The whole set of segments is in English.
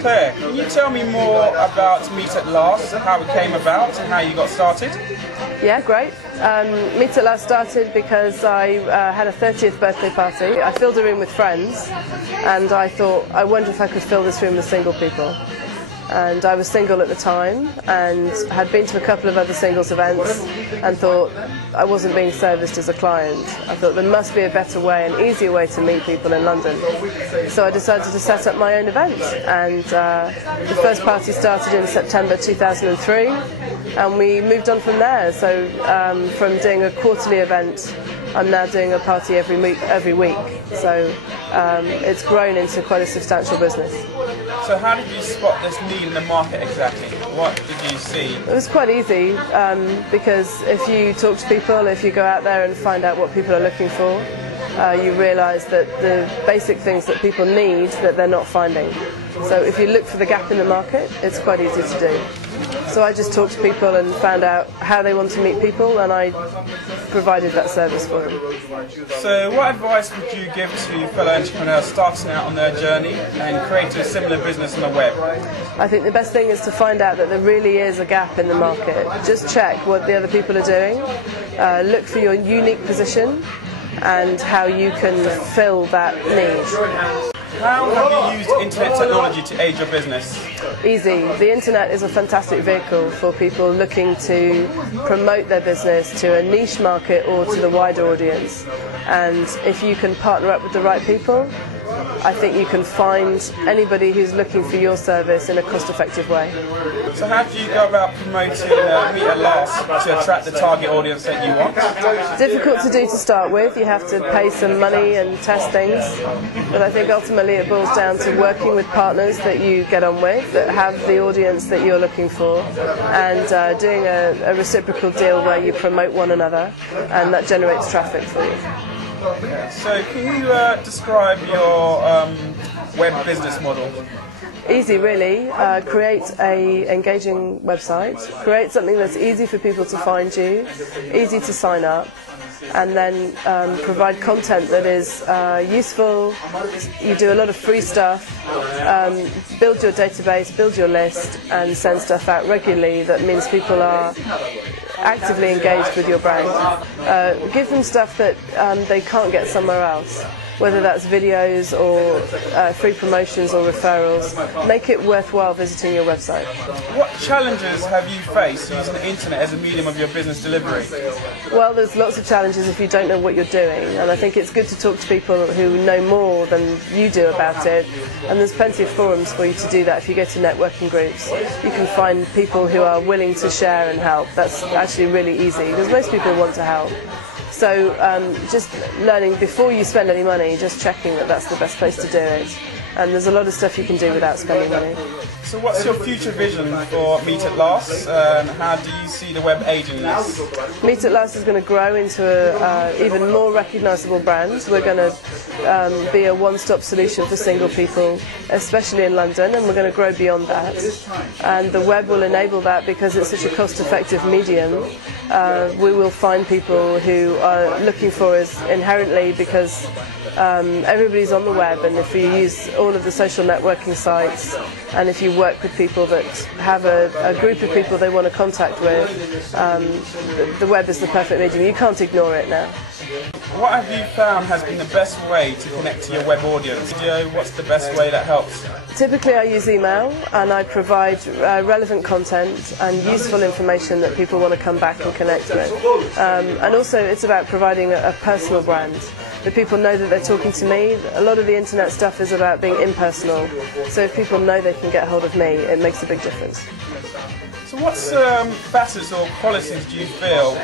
Claire, can you tell me more about Meet at Last, how it came about and how you got started? Yeah, great. Meet at Last started because I had a 30th birthday party. I filled a room with friends and I thought, I wonder if I could fill this room with single people. And I was single at the time and had been to a couple of other singles events and thought I wasn't being serviced as a client. I thought there must be a better way, an easier way to meet people in London. So I decided to set up my own event, and the first party started in September 2003 and we moved on from there. So from doing a quarterly event, I'm now doing a party every week. So it's grown into quite a substantial business. So how did you spot this need in the market exactly? What did you see? It was quite easy because if you talk to people, if you go out there and find out what people are looking for, you realise that the basic things that people need that they're not finding. So if you look for the gap in the market, it's quite easy to do. So I just talked to people and found out how they want to meet people, and I provided that service for them. So what advice would you give to fellow entrepreneurs starting out on their journey and creating a similar business on the web? I think the best thing is to find out that there really is a gap in the market. Just check what the other people are doing, look for your unique position and how you can fill that need. How have you used internet technology to aid your business? Easy. The internet is a fantastic vehicle for people looking to promote their business to a niche market or to the wider audience. And if you can partner up with the right people, I think you can find anybody who's looking for your service in a cost-effective way. So how do you go about promoting Meet at Last to attract the target audience that you want? Difficult to do to start with. You have to pay some money and test things. But I think ultimately it boils down to working with partners that you get on with, that have the audience that you're looking for, and doing a reciprocal deal where you promote one another, and that generates traffic for you. So can you describe your web business model? Easy, really. Create an engaging website, create something that's easy for people to find you, easy to sign up, and then provide content that is useful. You do a lot of free stuff, build your database, build your list, and send stuff out regularly. That means people are actively engaged with your brand. Give them stuff that they can't get somewhere else, whether that's videos or free promotions or referrals. Make it worthwhile visiting your website. What challenges have you faced using the internet as a medium of your business delivery? Well, there's lots of challenges if you don't know what you're doing, and I think it's good to talk to people who know more than you do about it, and there's plenty of forums for you to do that. If you go to networking groups, you can find people who are willing to share and help. That's actually really easy because most people want to help. So just learning before you spend any money, just checking that that's the best place to do it. And there's a lot of stuff you can do without spending money. So what's your future vision for Meet at Last, and how do you see the web aiding this? Meet at Last is going to grow into an even more recognisable brand. We're going to be a one-stop solution for single people, especially in London, and we're going to grow beyond that. And the web will enable that because it's such a cost-effective medium. We will find people who are looking for us inherently because everybody's on the web, and if you use all of the social networking sites and if you work with people that have a group of people they want to contact with, the web is the perfect medium. You can't ignore it now. What have you found has been the best way to connect to your web audience? What's the best way that helps? Typically I use email, and I provide relevant content and useful information that people want to come back and connect with. And also it's about providing a personal brand, that people know that they're talking to me. A lot of the internet stuff is about being impersonal, so if people know they can get hold of me, it makes a big difference. So what facets or qualities do you feel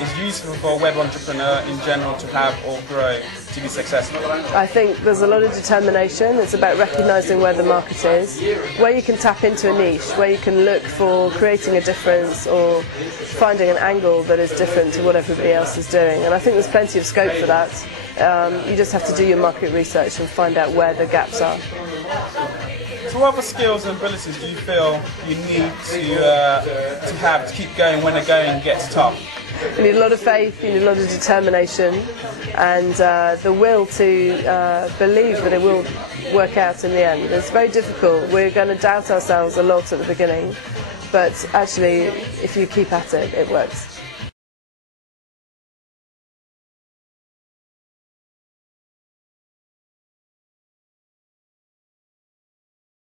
is useful for a web entrepreneur in general to have or grow to be successful? I think there's a lot of determination. It's about recognising where the market is, where you can tap into a niche, where you can look for creating a difference or finding an angle that is different to what everybody else is doing. And I think there's plenty of scope for that. You just have to do your market research and find out where the gaps are. So what other skills and abilities do you feel you need to have to keep going when the going gets tough? You need a lot of faith, you need a lot of determination, and the will to believe that it will work out in the end. It's very difficult. We're going to doubt ourselves a lot at the beginning, but actually, if you keep at it, it works.